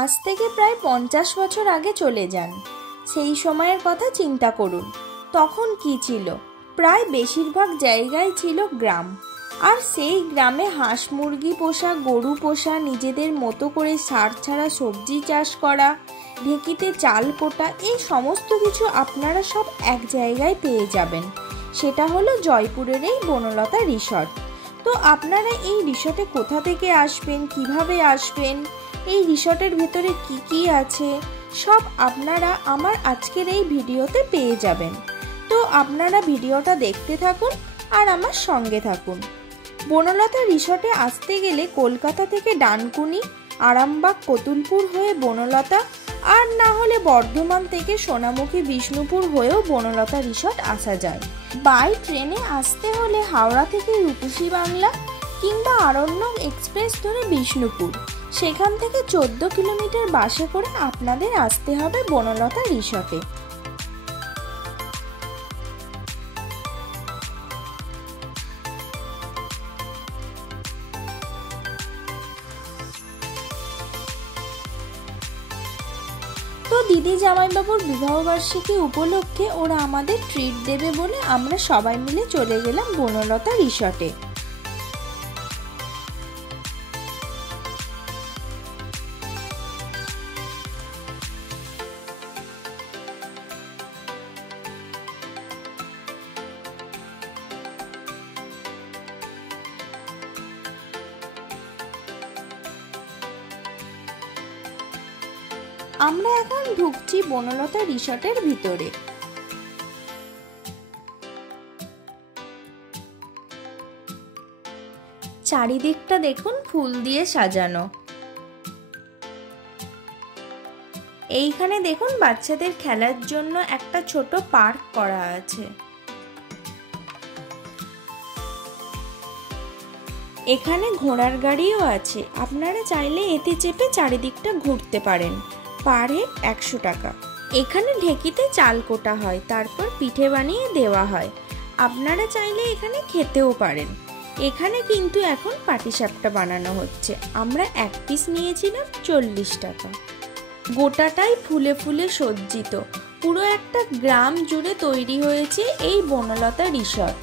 আজ থেকে প্রায় 50 বছর আগে চলে যান। সেই সময়ের কথা চিন্তা করুন, তখন কি ছিল? প্রায় বেশিরভাগ জায়গায় ছিল গ্রাম, আর সেই গ্রামে হাঁস মুরগি পোষা, গরু পোষা, নিজেদের মতো করে সার ছাড়া সবজি চাষ করা, ঢেঁকিতে চাল কোটা, এই সমস্ত কিছু আপনারা সব এক জায়গায় পেয়ে যাবেন। সেটা হলো জয়পুরের এই বনলতা রিসর্ট। তো আপনারা এই রিসর্টে কোথা থেকে আসবেন, কিভাবে আসবেন, এই রিসর্টের ভেতরে কি কি আছে, সব আপনারা আমার আজকের এই ভিডিওতে পেয়ে যাবেন। তো আপনারা ভিডিওটা দেখতে থাকুন আর আমার সঙ্গে থাকুন। বনলতা রিসর্টে আসতে গেলে কলকাতা থেকে ডানকুনি, আরামবাগ, কতুলপুর হয়ে বনলতা, আর না হলে বর্ধমান থেকে সোনামুখী, বিষ্ণুপুর হয়েও বনলতা রিসর্ট আসা যায়। বাই ট্রেনে আসতে হলে হাওড়া থেকে রূপসী বাংলা কিংবা আরণ্যক এক্সপ্রেস ধরে বিষ্ণুপুর, সেখান থেকে 14 কিলোমিটার বাসে করে আপনাদের আসতে হবে বনলতা রিসর্টে। তো দিদি জামাইবাবুর বিবাহবার্ষিকী উপলক্ষে ওরা আমাদের ট্রিট দেবে বলে আমরা সবাই মিলে চলে গেলাম বনলতা রিসর্টে। আমরা এখন ঢুকছি বনলতা রিসর্টের ভিতরে। চারিদিকটা দেখুন ফুল দিয়ে সাজানো। এইখানে দেখুন বাচ্চাদের খেলার জন্য একটা ছোট পার্ক করা আছে। এখানে ঘোড়ার গাড়িও আছে, আপনারা চাইলে এতে চেপে চারিদিকটা ঘুরতে পারেন। পার হেড 100 টাকা। এখানে ঢেঁকিতে চাল কোটা হয়, তারপর পিঠে বানিয়ে দেওয়া হয়। আপনারা চাইলে এখানে খেতেও পারেন। এখানে কিন্তু এখন পাটিসাপটা বানানো হচ্ছে। আমরা এক পিস নিয়েছিলাম 40 টাকা। গোটাটাই ফুলে ফুলে সজ্জিত। পুরো একটা গ্রাম জুড়ে তৈরি হয়েছে এই বনলতা রিসর্ট।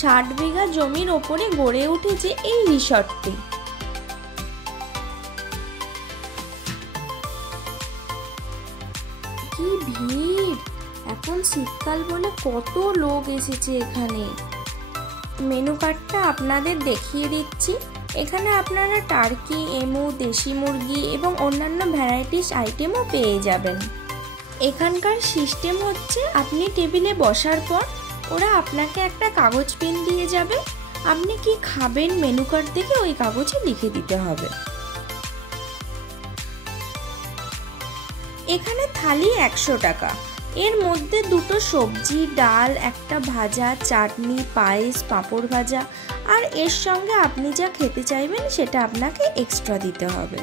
60 বিঘা জমির ওপরে গড়ে উঠেছে এই রিসর্টটি। কি ভিড়! এখন শীতকাল বলে কত লোক এসেছে এখানে। মেনু কার্ডটা আপনাদের দেখিয়ে দিচ্ছি। এখানে আপনারা টার্কি, এমু, দেশি মুরগি এবং অন্যান্য ভ্যারাইটিস আইটেমও পেয়ে যাবেন। এখানকার সিস্টেম হচ্ছে, আপনি টেবিলে বসার পর ওরা আপনাকে একটা কাগজ পেন দিয়ে যাবে। আপনি কি খাবেন মেনু কার্ড দেখে ওই কাগজে লিখে দিতে হবে। এখানে থালি 100 টাকা। এর মধ্যে 2টো সবজি, ডাল, একটা ভাজা, চাটনি, পায়েস, পাঁপড় ভাজা, আর এর সঙ্গে আপনি যা খেতে চাইবেন সেটা আপনাকে এক্সট্রা দিতে হবে।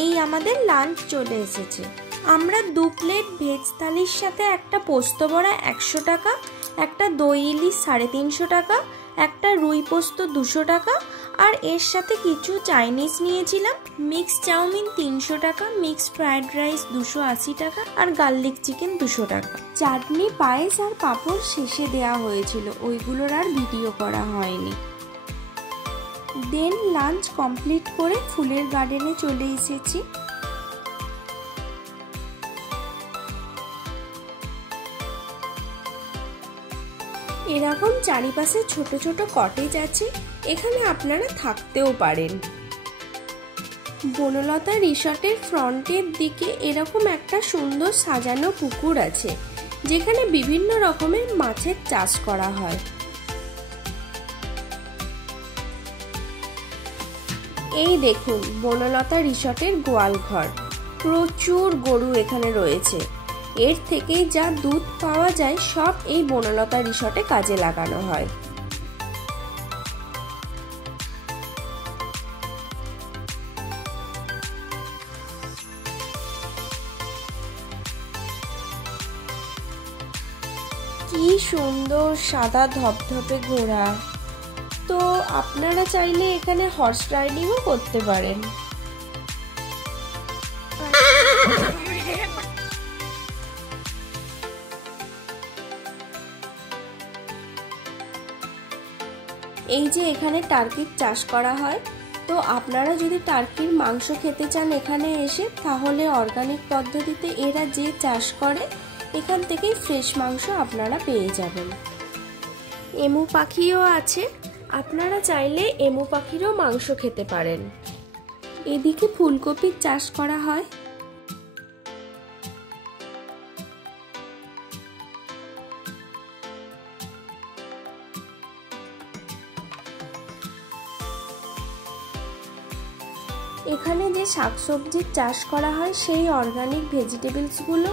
এই আমাদের লাঞ্চ চলে এসেছে। আমরা 2 প্লেট ভেজ থালির সাথে একটা পোস্ত বড়া 100 টাকা, একটা দই ইলিশ 350 টাকা, একটা রুই পোস্ত 200 টাকা, আর এর সাথে কিছু চাইনিজ নিয়েছিলাম। মিক্স চাউমিন 300 টাকা, মিক্স ফ্রাইড রাইস 280 টাকা, আর গার্লিক চিকেন 200 টাকা। চাটনি, পায়েস আর পাঁপড় শেষে দেওয়া হয়েছিল, ওইগুলোর আর ভিডিও করা হয়নি। দেন লাঞ্চ কমপ্লিট করে ফুলের গার্ডেনে চলে এসেছি। এরকম চারিপাশে ছোট ছোট কটেজ আছে, এখানে আপনারা থাকতেও পারেন। বনলতা রিসর্টের ফ্রন্টের দিকে এরকম একটা সুন্দর সাজানো পুকুর আছে, যেখানে বিভিন্ন রকমের মাছের চাষ করা হয়। এই দেখুন বনলতা রিসর্টের গোয়াল ঘর। প্রচুর গরু এখানে রয়েছে। এর থেকে যা দুধ পাওয়া যায় সব এই বনলতা রিসর্টে কাজে লাগানো হয়। কি কি সুন্দর সাদা ধপধপে ঘোড়া। তো আপনারা চাইলে এখানে হর্স রাইডিংও করতে পারেন। এই যে এখানে টার্কির চাষ করা হয়, তো আপনারা যদি টার্কির মাংস খেতে চান এখানে এসে, তাহলে অর্গানিক পদ্ধতিতে এরা যে চাষ করে এখান থেকেই ফ্রেশ মাংস আপনারা পেয়ে যাবেন। এমু পাখিও আছে, আপনারা চাইলে এমু পাখিরও মাংস খেতে পারেন। এদিকে ফুলকপির চাষ করা হয়। এখানে যে শাকসবজির চাষ করা হয় সেই অর্গানিক ভেজিটেবলসগুলো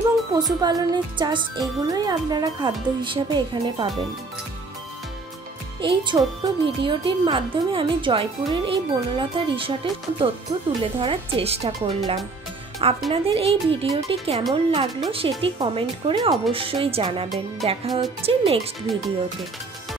এবং পশুপালনের চাষ, এগুলোই আপনারা খাদ্য হিসাবে এখানে পাবেন। এই ছোট্ট ভিডিওটির মাধ্যমে আমি জয়পুরের এই বনলতা রিসর্টের তথ্য তুলে ধরার চেষ্টা করলাম। আপনাদের এই ভিডিওটি কেমন লাগলো সেটি কমেন্ট করে অবশ্যই জানাবেন। দেখা হচ্ছে নেক্সট ভিডিওতে।